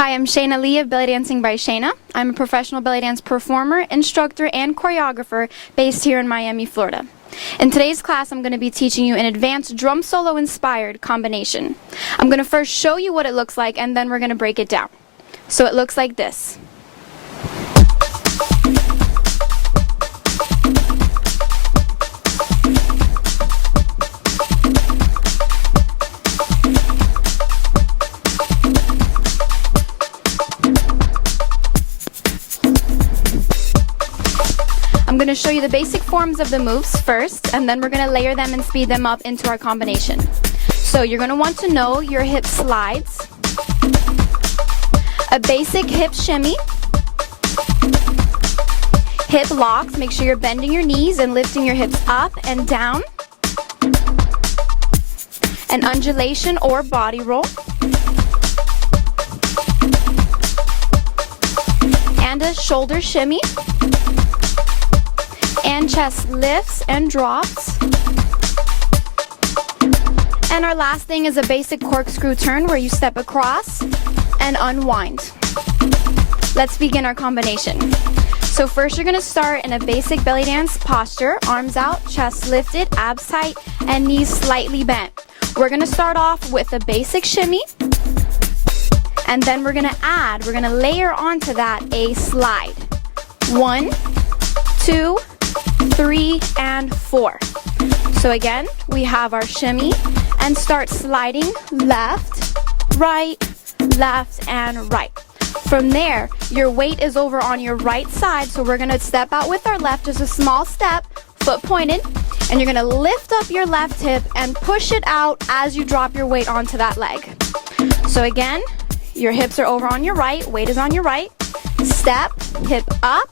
Hi, I'm Shayna Lee of Belly Dancing by Shayna. I'm a professional belly dance performer, instructor, and choreographer based here in Miami, Florida. In today's class, I'm going to be teaching you an advanced drum solo inspired combination. I'm going to first show you what it looks like, and then we're going to break it down. So it looks like this. I'm going to show you the basic forms of the moves first, and then we're going to layer them and speed them up into our combination. So you're going to want to know your hip slides, a basic hip shimmy, hip locks, make sure you're bending your knees and lifting your hips up and down, an undulation or body roll, and a shoulder shimmy, and chest lifts and drops. And our last thing is a basic corkscrew turn where you step across and unwind. Let's begin our combination. So first you're going to start in a basic belly dance posture, arms out, chest lifted, abs tight, and knees slightly bent. We're going to start off with a basic shimmy, and then we're going to layer onto that a slide. 1, 2, 3, and 4. So again, we have our shimmy and start sliding left, and right. From there, your weight is over on your right side, so we're going to step out with our left, just a small step, foot pointed, and you're going to lift up your left hip and push it out as you drop your weight onto that leg. So again, your hips are over on your right, weight is on your right, step, hip up,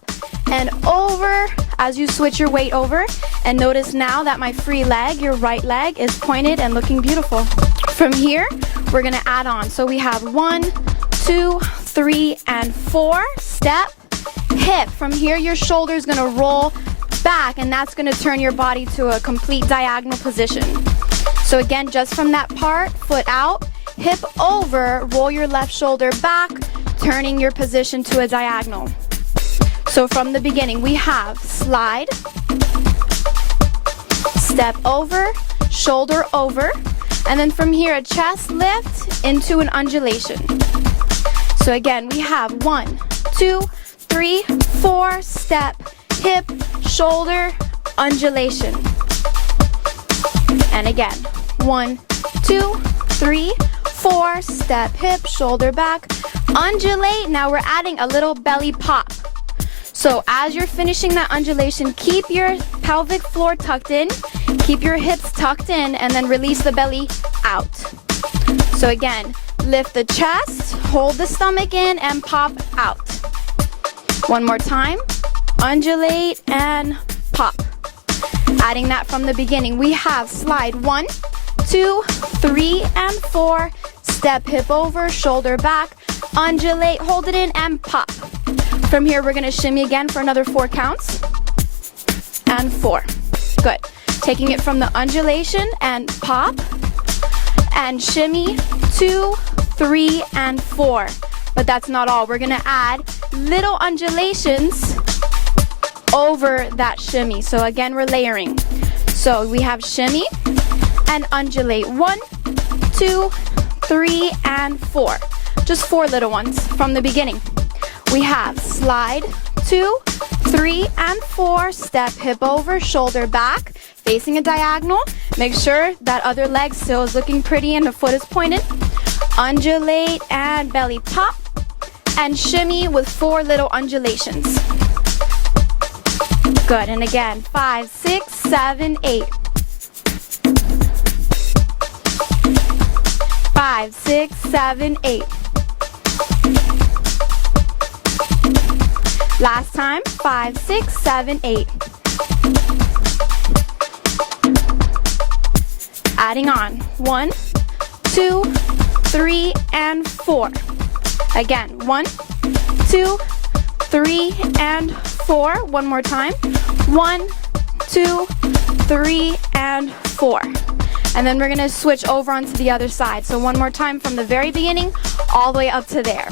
and over as you switch your weight over. And notice now that my free leg, your right leg, is pointed and looking beautiful. From here, we're going to add on. So we have 1, 2, 3, and 4. Step, hip. From here, your shoulder is going to roll back, and that's going to turn your body to a complete diagonal position. So again, just from that part, foot out, hip over, roll your left shoulder back, turning your position to a diagonal. So from the beginning, we have slide, step over, shoulder over, and then from here, a chest lift into an undulation. So again, we have 1, 2, 3, 4, step, hip, shoulder, undulation. And again, 1, 2, 3, 4, step, hip, shoulder back, undulate. Now we're adding a little belly pop. So as you're finishing that undulation, keep your pelvic floor tucked in, keep your hips tucked in, and then release the belly out. So again, lift the chest, hold the stomach in, and pop out. One more time, undulate and pop. Adding that from the beginning, we have slide 1, 2, 3, and 4, step hip over, shoulder back, undulate, hold it in, and pop. From here, we're going to shimmy again for another 4 counts, and 4. Good. Taking it from the undulation and pop, and shimmy, 2, 3, and 4. But that's not all. We're going to add little undulations over that shimmy. So again, we're layering. So we have shimmy and undulate. 1, 2, 3, and 4. Just 4 little ones from the beginning. We have slide, 2, 3, and 4, step, hip over, shoulder back, facing a diagonal. Make sure that other leg still is looking pretty and the foot is pointed. Undulate and belly pop, and shimmy with 4 little undulations. Good, and again, 5, 6, 7, 8. 5, 6, 7, 8. Last time, 5, 6, 7, 8. Adding on, 1, 2, 3, and 4. Again, 1, 2, 3, and 4. One more time. 1, 2, 3, and 4. And then we're gonna switch over onto the other side. So one more time from the very beginning, all the way up to there.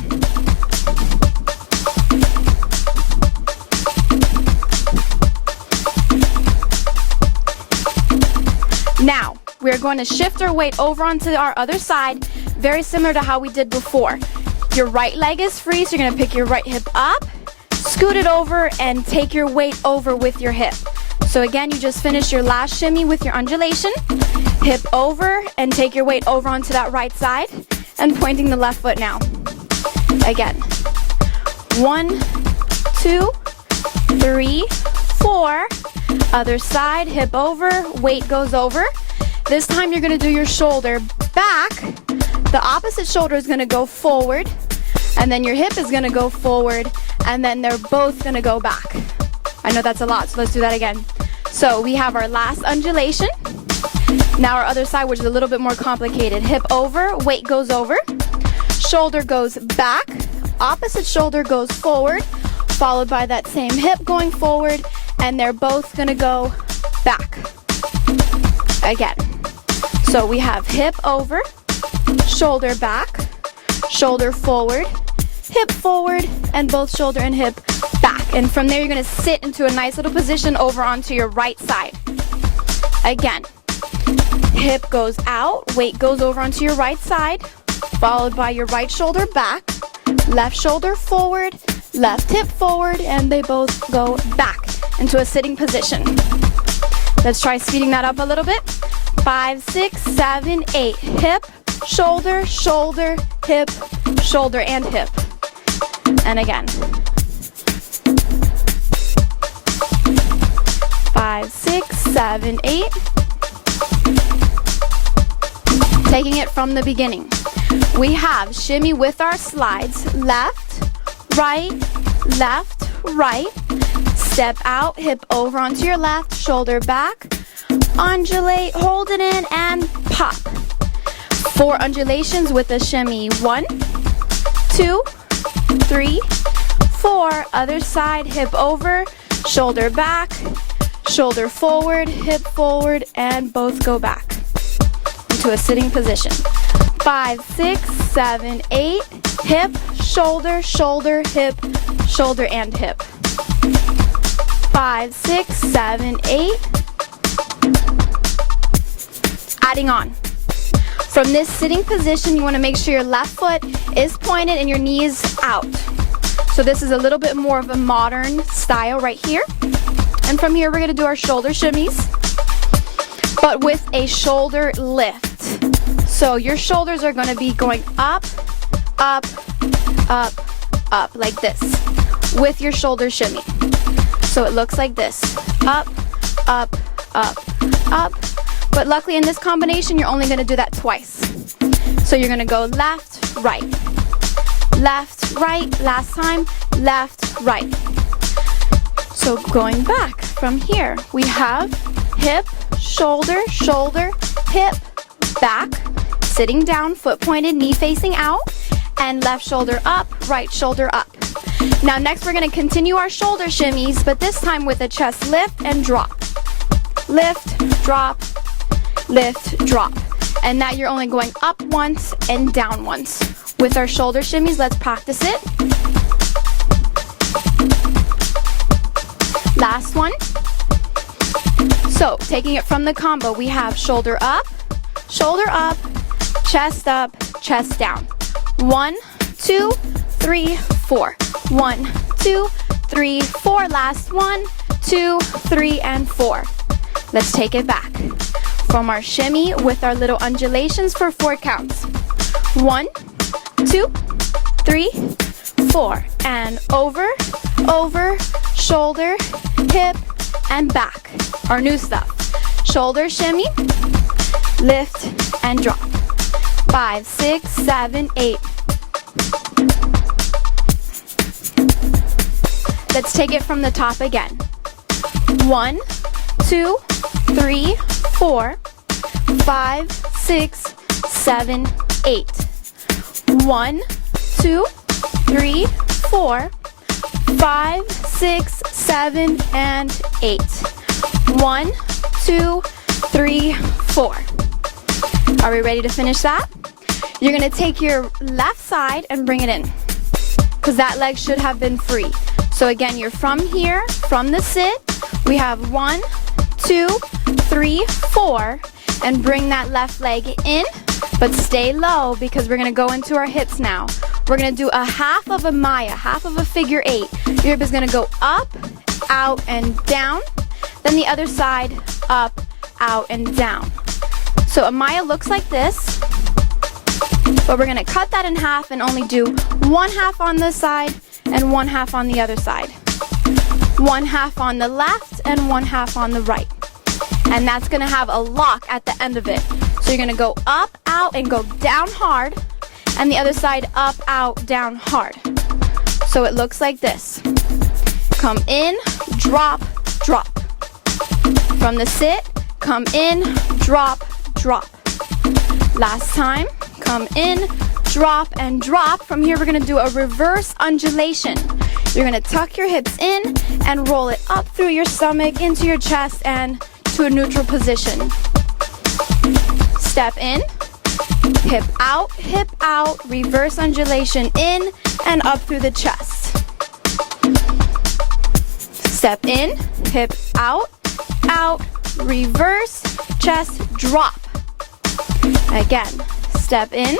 Now, we're going to shift our weight over onto our other side, very similar to how we did before. Your right leg is free, so you're gonna pick your right hip up, scoot it over, and take your weight over with your hip. So again, you just finished your last shimmy with your undulation. Hip over and take your weight over onto that right side and pointing the left foot now. Again. 1, 2, 3, 4. Other side, hip over, weight goes over. This time you're gonna do your shoulder back. The opposite shoulder is gonna go forward, and then your hip is gonna go forward, and then they're both gonna go back. I know that's a lot, so let's do that again. So we have our last undulation. Now our other side, which is a little bit more complicated. Hip over, weight goes over, shoulder goes back, opposite shoulder goes forward, followed by that same hip going forward, and they're both gonna go back. Again. So we have hip over, shoulder back, shoulder forward, hip forward, and both shoulder and hip back. And from there, you're gonna sit into a nice little position over onto your right side. Again, hip goes out, weight goes over onto your right side, followed by your right shoulder back, left shoulder forward, left hip forward, and they both go back into a sitting position. Let's try speeding that up a little bit. 5, 6, 7, 8. Hip, shoulder, shoulder, hip, shoulder, and hip. And again. 5, 6, 7, 8. Taking it from the beginning. We have shimmy with our slides. Left, right, step out, hip over onto your left, shoulder back, undulate, hold it in, and pop. 4 undulations with a shimmy. 1, 2, 3, 4. Other side, hip over, shoulder back, shoulder forward, hip forward, and both go back into a sitting position. 5, 6, 7, 8. Hip, shoulder, shoulder, hip, shoulder, and hip. 5, 6, 7, 8. Adding on. From this sitting position, you want to make sure your left foot is pointed and your knees out. So this is a little bit more of a modern style right here. And from here, we're going to do our shoulder shimmies, but with a shoulder lift. So your shoulders are going to be going up, up, up, up, like this, with your shoulder shimmy. So it looks like this, up, up, up, up. But luckily in this combination, you're only gonna do that twice. So you're gonna go left, right, last time, left, right. So going back from here, we have hip, shoulder, shoulder, hip, back, sitting down, foot pointed, knee facing out, and left shoulder up, right shoulder up. Now next we're gonna continue our shoulder shimmies, but this time with a chest lift and drop. Lift, drop, lift, drop. And now you're only going up once and down once. With our shoulder shimmies, let's practice it. Last one. So taking it from the combo, we have shoulder up, chest down. 1, 2, 3, 4. 1, 2, 3, 4. Last 1, 2, 3, and 4. Let's take it back. From our shimmy with our little undulations for 4 counts. 1, 2, 3, 4. And over, over, shoulder, hip, and back. Our new stuff. Shoulder shimmy, lift, and drop. 5, 6, 7, 8. Let's take it from the top again. 1, 2, 3, 4, 5, 6, 7, 8. 1, 2, 3, 4, 5, 6, 7, and 8. 1, 2, 3, 4. Are we ready to finish that? You're gonna take your left side and bring it in, because that leg should have been free. So again, you're from here, from the sit, we have 1, 2, 3, 4, and bring that left leg in, but stay low because we're gonna go into our hips now. We're gonna do a half of a Maya, half of a figure 8. Your hip is gonna go up, out, and down. Then the other side, up, out, and down. So a Maya looks like this, but we're gonna cut that in half and only do 1/2 on this side and 1/2 on the other side. 1/2 on the left and 1/2 on the right. And that's gonna have a lock at the end of it. So you're gonna go up, out, and go down hard, and the other side up, out, down hard. So it looks like this. Come in, drop, drop. From the sit, come in, drop, drop. Last time, come in, drop, and drop. From here, we're gonna do a reverse undulation. You're gonna tuck your hips in and roll it up through your stomach, into your chest, and to a neutral position. Step in, hip out, reverse undulation in and up through the chest. Step in, hip out, reverse, chest, drop. Again, step in,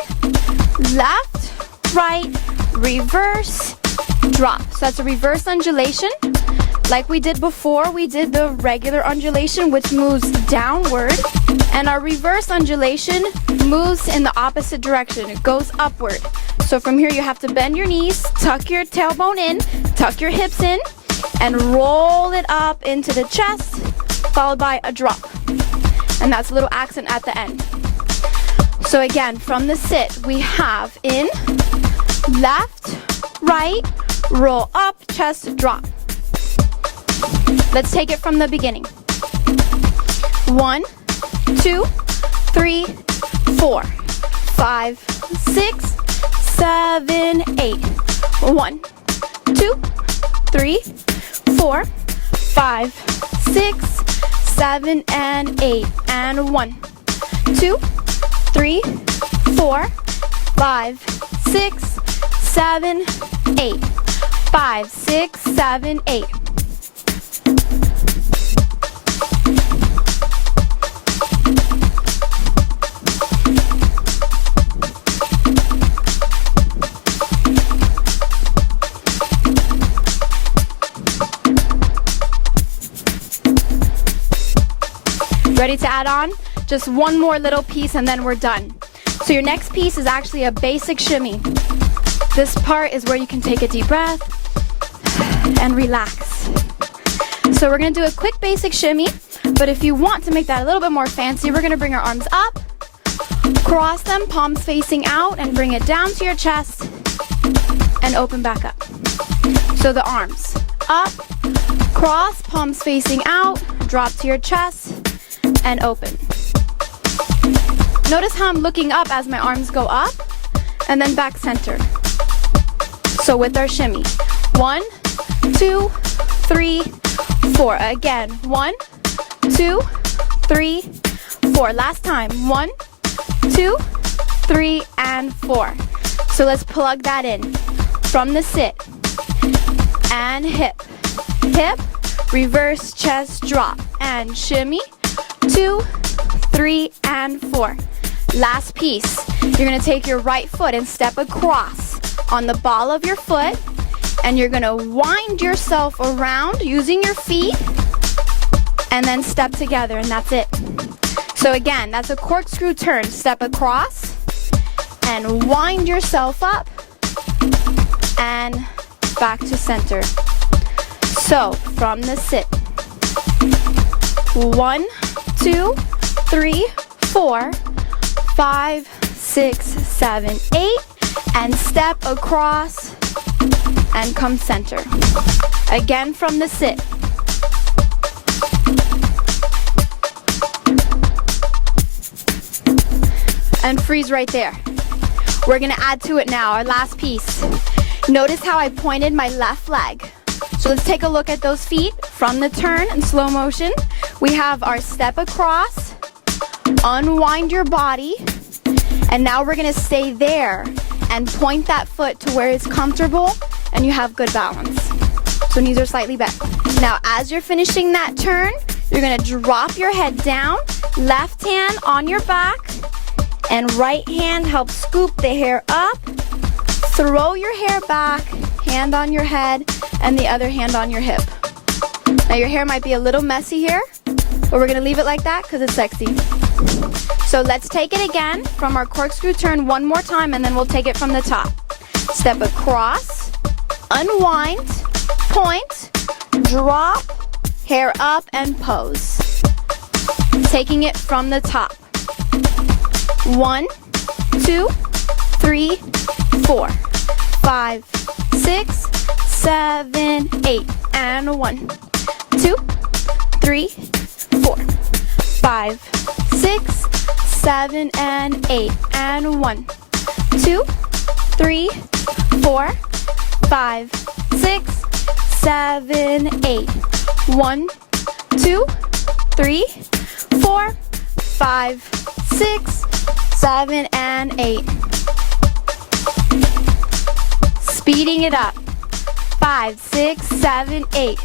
left, right, reverse, drop. So that's a reverse undulation. Like we did before, we did the regular undulation, which moves downward, and our reverse undulation moves in the opposite direction. It goes upward. So from here, you have to bend your knees, tuck your tailbone in, tuck your hips in, and roll it up into the chest, followed by a drop. And that's a little accent at the end. So again, from the sit, we have in, left, right, roll up, chest, drop. Let's take it from the beginning. 1, 2, 3, 4, 5, 6, 7, 8. 1, 2, 3, 4, 5, 6, 7, and 8. And 1, 2, 3, 4, 5, 6, 7, 8. 5, 6, 7, 8. Ready to add on? Just one more little piece and then we're done. So your next piece is actually a basic shimmy. This part is where you can take a deep breath and relax. So we're gonna do a quick basic shimmy, but if you want to make that a little bit more fancy, we're gonna bring our arms up, cross them, palms facing out, and bring it down to your chest and open back up. So the arms up, cross, palms facing out, drop to your chest, and open. Notice how I'm looking up as my arms go up, and then back center. So with our shimmy, 1, 2, 3, 4. Again, 1, 2, 3, 4. Last time, 1, 2, 3, and 4. So let's plug that in. From the sit, and hip, hip, reverse chest drop, and shimmy, 2, 3, and 4. Last piece, you're gonna take your right foot and step across on the ball of your foot, and you're gonna wind yourself around using your feet, and then step together, and that's it. So again, that's a corkscrew turn. Step across, and wind yourself up, and back to center. So from the sit, 1, 2, 3, 4, 5, 6, 7, 8, and step across and come center. Again from the sit. And freeze right there. We're gonna add to it now, our last piece. Notice how I pointed my left leg. So let's take a look at those feet from the turn in slow motion. We have our step across, unwind your body, and now we're gonna stay there and point that foot to where it's comfortable and you have good balance. So knees are slightly bent. Now as you're finishing that turn, you're gonna drop your head down, left hand on your back, and right hand helps scoop the hair up. Throw your hair back, hand on your head, and the other hand on your hip. Now your hair might be a little messy here, but we're gonna leave it like that because it's sexy. So let's take it again from our corkscrew turn one more time, and then we'll take it from the top. Step across, unwind, point, drop, hair up, and pose. Taking it from the top. 1, 2, 3, 4, 5, 6, 7, 8, and 1, 2, 3, 4, 5, 6, 7, and 8, and 1, 2, 3, 4, 5, 6, 7, 8. 1, 2, 3, 4, 5, 6, 7, and 8. Speeding it up. 5, 6, 7, 8.